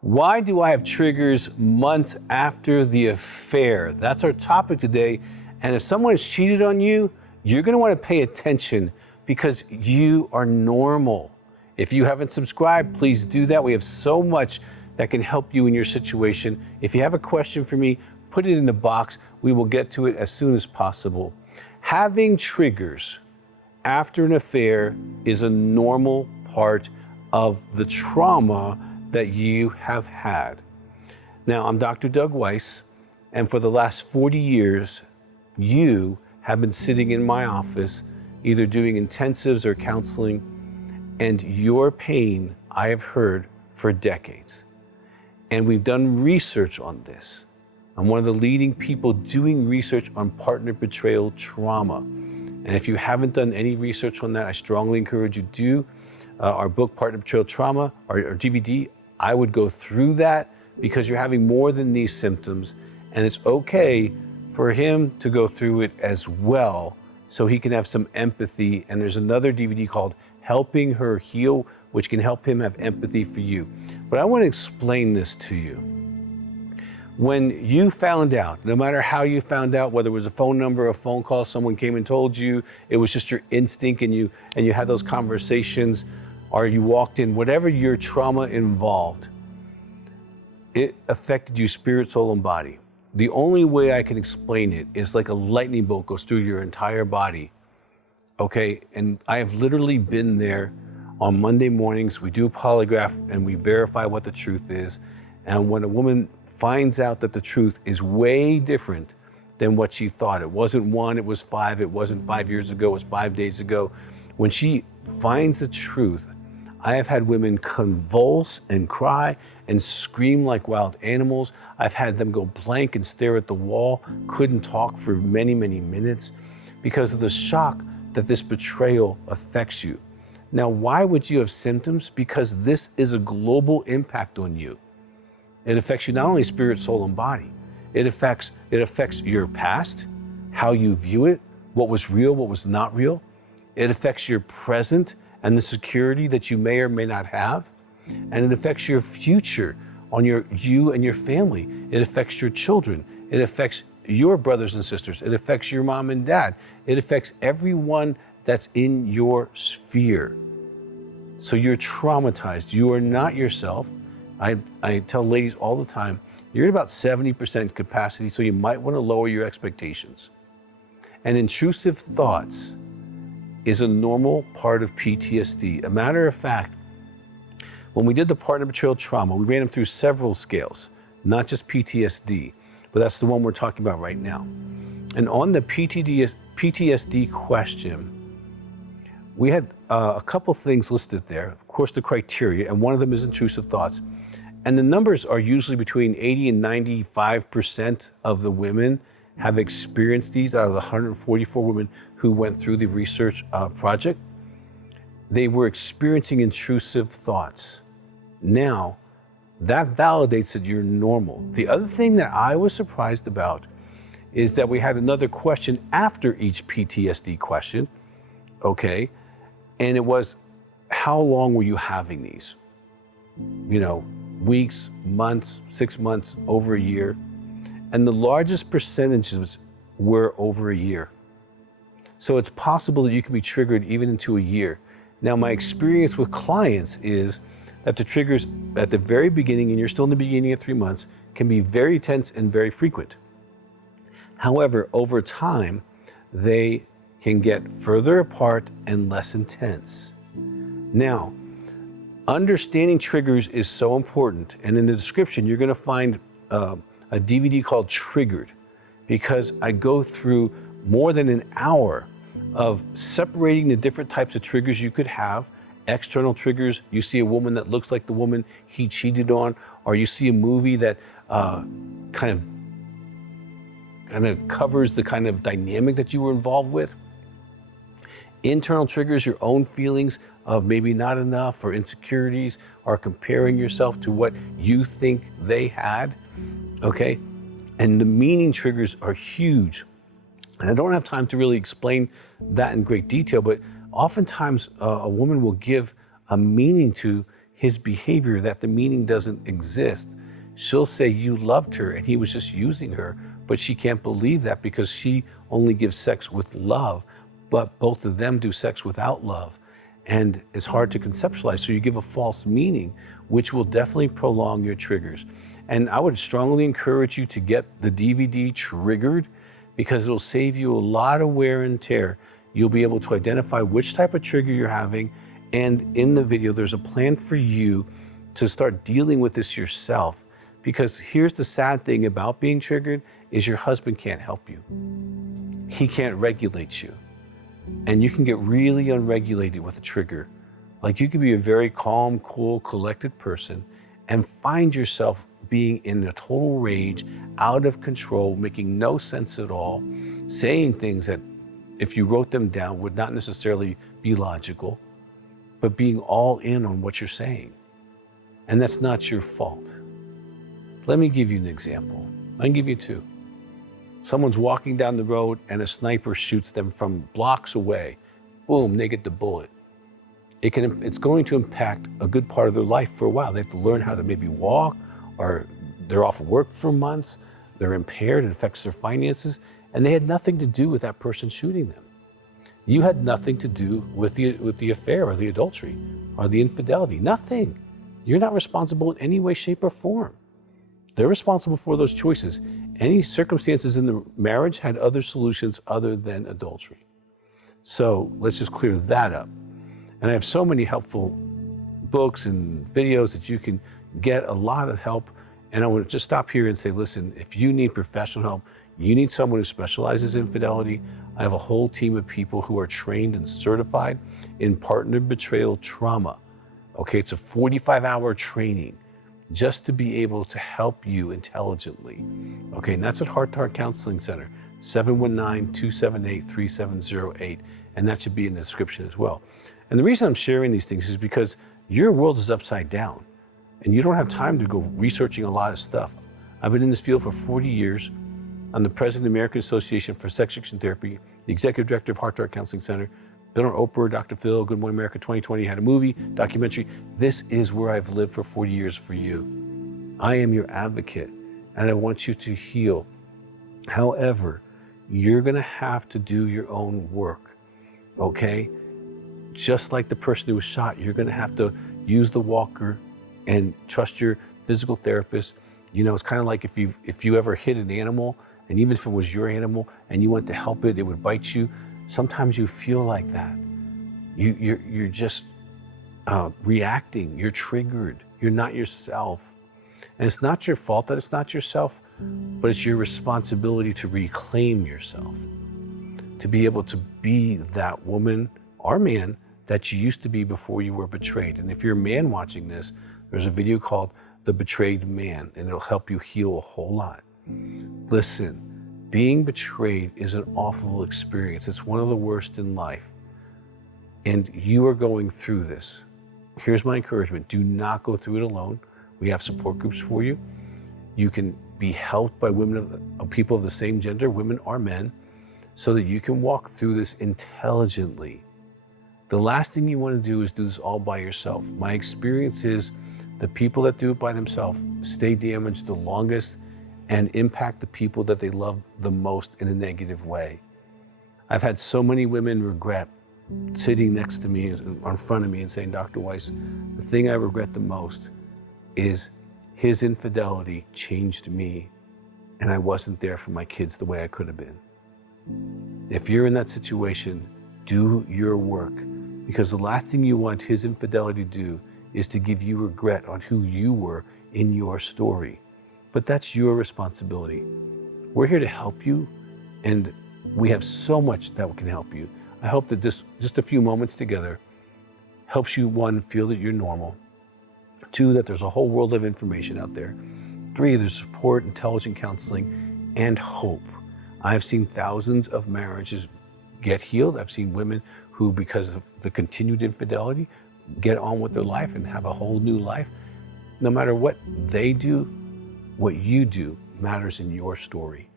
Why do I have triggers months after the affair? That's our topic today. And if someone has cheated on you, you're going to want to pay attention because you are normal. If you haven't subscribed, please do that. We have so much that can help you in your situation. If you have a question for me, put it in the box. We will get to it as soon as possible. Having triggers after an affair is a normal part of the trauma that you have had. Now, I'm Dr. Doug Weiss, and for the last 40 years, you have been sitting in my office, either doing intensives or counseling, and your pain I have heard for decades. And we've done research on this. I'm one of the leading people doing research on partner betrayal trauma. And if you haven't done any research on that, I strongly encourage you to do our book, Partner Betrayal Trauma, our DVD. I would go through that because you're having more than these symptoms, and it's okay for him to go through it as well so he can have some empathy. And there's another DVD called Helping Her Heal, which can help him have empathy for you. But I want to explain this to you. When you found out, no matter how you found out, whether it was a phone number, a phone call, someone came and told you, it was just your instinct and you had those conversations, or you walked in, whatever your trauma involved, it affected you spirit, soul, and body. The only way I can explain it is like a lightning bolt goes through your entire body, okay? And I have literally been there on Monday mornings. We do a polygraph and we verify what the truth is. And when a woman finds out that the truth is way different than what she thought, it wasn't 1, it was 5, it wasn't 5 years ago, it was 5 days ago. When she finds the truth, I have had women convulse and cry and scream like wild animals. I've had them go blank and stare at the wall, couldn't talk for many, many minutes because of the shock that this betrayal affects you. Now, why would you have symptoms? Because this is a global impact on you. It affects you not only spirit, soul, and body. It affects your past, how you view it, what was real, what was not real. It affects your present and the security that you may or may not have. And it affects your future on you and your family. It affects your children. It affects your brothers and sisters. It affects your mom and dad. It affects everyone that's in your sphere. So you're traumatized. You are not yourself. I tell ladies all the time, you're at about 70% capacity, so you might want to lower your expectations. And intrusive thoughts is a normal part of PTSD. A matter of fact, when we did the partner betrayal trauma, we ran them through several scales, not just PTSD, but that's the one we're talking about right now. And on the PTSD question, we had a couple things listed there. Of course, the criteria, and one of them is intrusive thoughts. And the numbers are usually between 80 and 95% of the women have experienced these out of the 144 women who went through the research project. They were experiencing intrusive thoughts. Now, that validates that you're normal. The other thing that I was surprised about is that we had another question after each PTSD question, okay? And it was, how long were you having these? You know, weeks, months, 6 months, over a year. And the largest percentages were over a year. So it's possible that you can be triggered even into a year. Now, my experience with clients is that the triggers at the very beginning, and you're still in the beginning at 3 months, can be very intense and very frequent. However, over time, they can get further apart and less intense. Now, understanding triggers is so important. And in the description, you're going to find a DVD called Triggered, because I go through more than an hour of separating the different types of triggers you could have. External triggers, you see a woman that looks like the woman he cheated on, or you see a movie that kind of covers the kind of dynamic that you were involved with. Internal triggers, your own feelings of maybe not enough or insecurities, or comparing yourself to what you think they had, okay? And the meaning triggers are huge. And I don't have time to really explain that in great detail, but oftentimes a woman will give a meaning to his behavior, that the meaning doesn't exist. She'll say you loved her and he was just using her, but she can't believe that because she only gives sex with love, but both of them do sex without love. And it's hard to conceptualize. So you give a false meaning, which will definitely prolong your triggers. And I would strongly encourage you to get the DVD Triggered, because it'll save you a lot of wear and tear. You'll be able to identify which type of trigger you're having. And in the video, there's a plan for you to start dealing with this yourself. Because here's the sad thing about being triggered is your husband can't help you. He can't regulate you. And you can get really unregulated with a trigger. Like you can be a very calm, cool, collected person and find yourself being in a total rage, out of control, making no sense at all, saying things that if you wrote them down would not necessarily be logical, but being all in on what you're saying. And that's not your fault. Let me give you an example. I can give you two. Someone's walking down the road and a sniper shoots them from blocks away. Boom, they get the bullet. It's going to impact a good part of their life for a while. They have to learn how to maybe walk, or they're off of work for months, they're impaired, it affects their finances, and they had nothing to do with that person shooting them. You had nothing to do with the affair or the adultery or the infidelity, nothing. You're not responsible in any way, shape, or form. They're responsible for those choices. Any circumstances in the marriage had other solutions other than adultery. So let's just clear that up. And I have so many helpful books and videos that you can get a lot of help. And I want to just stop here and say, listen, if you need professional help, you need someone who specializes in infidelity. I have a whole team of people who are trained and certified in partner betrayal trauma. Okay, it's a 45-hour training just to be able to help you intelligently. Okay, and that's at Heart to Heart Counseling Center, 719-278-3708. And that should be in the description as well. And the reason I'm sharing these things is because your world is upside down and you don't have time to go researching a lot of stuff. I've been in this field for 40 years. I'm the president of the American Association for Sex Addiction Therapy, the executive director of Heart to Heart Counseling Center, been on Oprah, Dr. Phil, Good Morning America 2020, had a movie, documentary. This is where I've lived for 40 years for you. I am your advocate and I want you to heal. However, you're gonna have to do your own work, okay? Just like the person who was shot, you're gonna have to use the walker and trust your physical therapist. You know, it's kind of like if you ever hit an animal, and even if it was your animal and you went to help it, it would bite you. Sometimes you feel like that. You're just reacting, you're triggered, you're not yourself. And it's not your fault that it's not yourself, but it's your responsibility to reclaim yourself, to be able to be that woman or man that you used to be before you were betrayed. And if you're a man watching this, there's a video called The Betrayed Man, and it'll help you heal a whole lot. Listen, being betrayed is an awful experience. It's one of the worst in life. And you are going through this. Here's my encouragement. Do not go through it alone. We have support groups for you. You can be helped by people of the same gender, women or men, so that you can walk through this intelligently. The last thing you want to do is do this all by yourself. My experience is the people that do it by themselves stay damaged the longest and impact the people that they love the most in a negative way. I've had so many women regret sitting next to me, in front of me, and saying, Dr. Weiss, the thing I regret the most is his infidelity changed me, and I wasn't there for my kids the way I could have been. If you're in that situation, do your work, because the last thing you want his infidelity to do is to give you regret on who you were in your story. But that's your responsibility. We're here to help you, and we have so much that can help you. I hope that just a few moments together helps you, one, feel that you're normal. Two, that there's a whole world of information out there. Three, there's support, intelligent counseling, and hope. I've seen thousands of marriages get healed. I've seen women who, because of the continued infidelity, get on with their life and have a whole new life. No matter what they do, what you do matters in your story.